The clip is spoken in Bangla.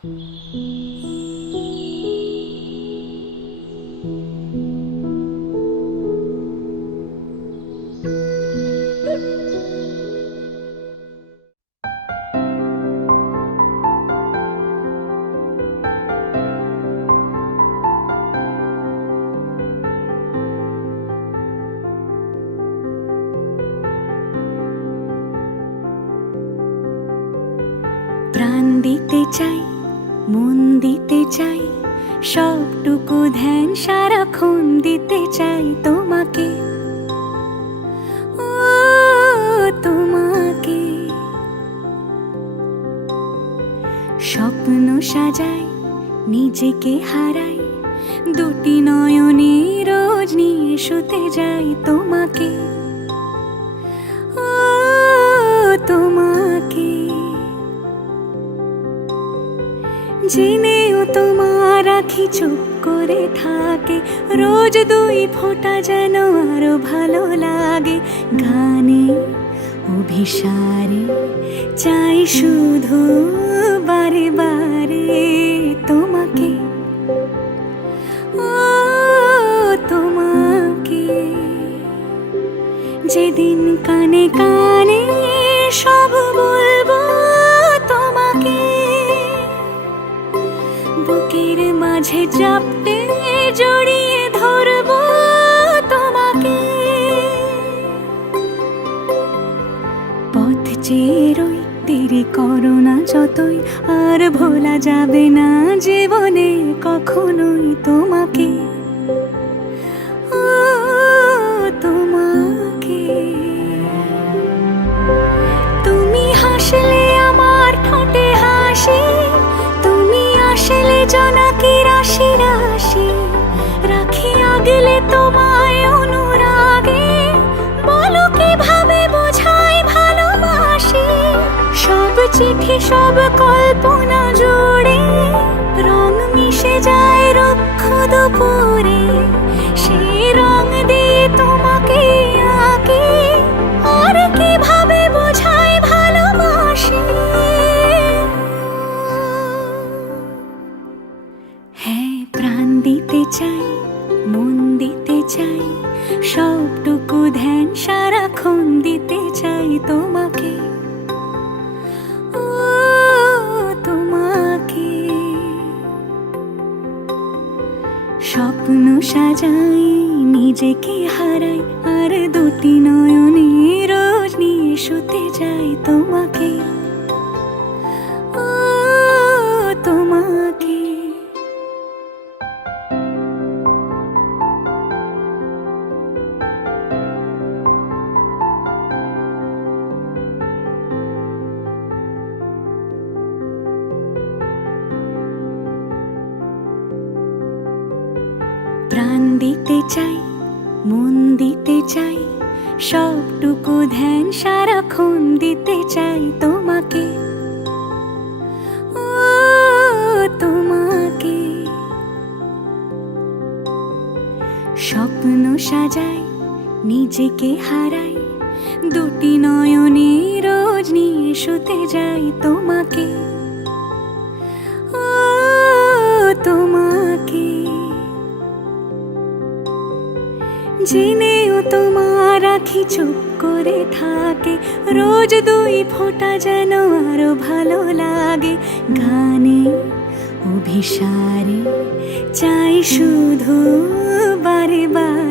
প্রাণ দিতে চাই, মন দিতে চাই, সবটুকু ধ্যান সারাক্ষণ দিতে চাই তোমাকে, ও তোমাকে। স্বপ্ন সাজাই, নিজেকে হারাই, দুটি নয়নে রোজ নিয়ে শুতে যাই তোমাকে, ও তোমাকে। জেনেও তোমার আখি চুপ করে থাকে, রোজ দুই ফোঁটা যেন আরো ভালো লাগে। গানে অভিসারে চাই শুধু বারে বারে তোমাকে, ও তোমাকে। যেদিন কানে কানে সব বলবো তোমাকে, বুকের মাঝে চাপতে জড়িয়ে ধরবো তোমাকে। পথ চেয়ে রই, দেরি করো না যতই, আর ভোলা যাবে না জীবনে কখনোই তোমাকে, ও তোমাকে। তুমি হাসলে আমার ঠোঁটে হাসি, তুমি আসলে জোনাকি রাশি রাশি, রাখি আগলে তোমায় অনুরাগে, বলো কিভাবে বোঝাই ভালোবাসি। সব চিঠি সব কল্পনা জুড়ে রং মিশে যায় রুক্ষ দুপুরে, সেই রং দিয়ে তোমাকে আঁকি, আর কিভাবে বোঝাই ভালোবাসি। হ্যাঁ, প্রাণ দিতে চাই, মন দিতে চাই, সবটুকু ধ্যান সারাক্ষণ দিতে চাই তোমাকে, ও তোমাকে। স্বপ্ন সাজাই, নিজেকে হারাই, আর দুটি নয়নে রোজ নিয়ে শুতে যাই তোমাকে, ও তোমাকে। প্রাণ দিতে চাই, মন দিতে চাই, সবটুকু ধ্যান সারাক্ষণ দিতে চাই তোমাকে, ও তোমাকে। স্বপ্ন সাজাই, নিজেকে হারাই, দুটি নয়নে রোজ নিয়ে শুতে যাই তোমাকে, ও তোমাকে। জেনেও তোমার আখি চুপ করে থাকে, রোজ দুই ফোঁটা যেন আরো ভালো লাগে। গানে অভিসারে চাই শুধু বারে বারে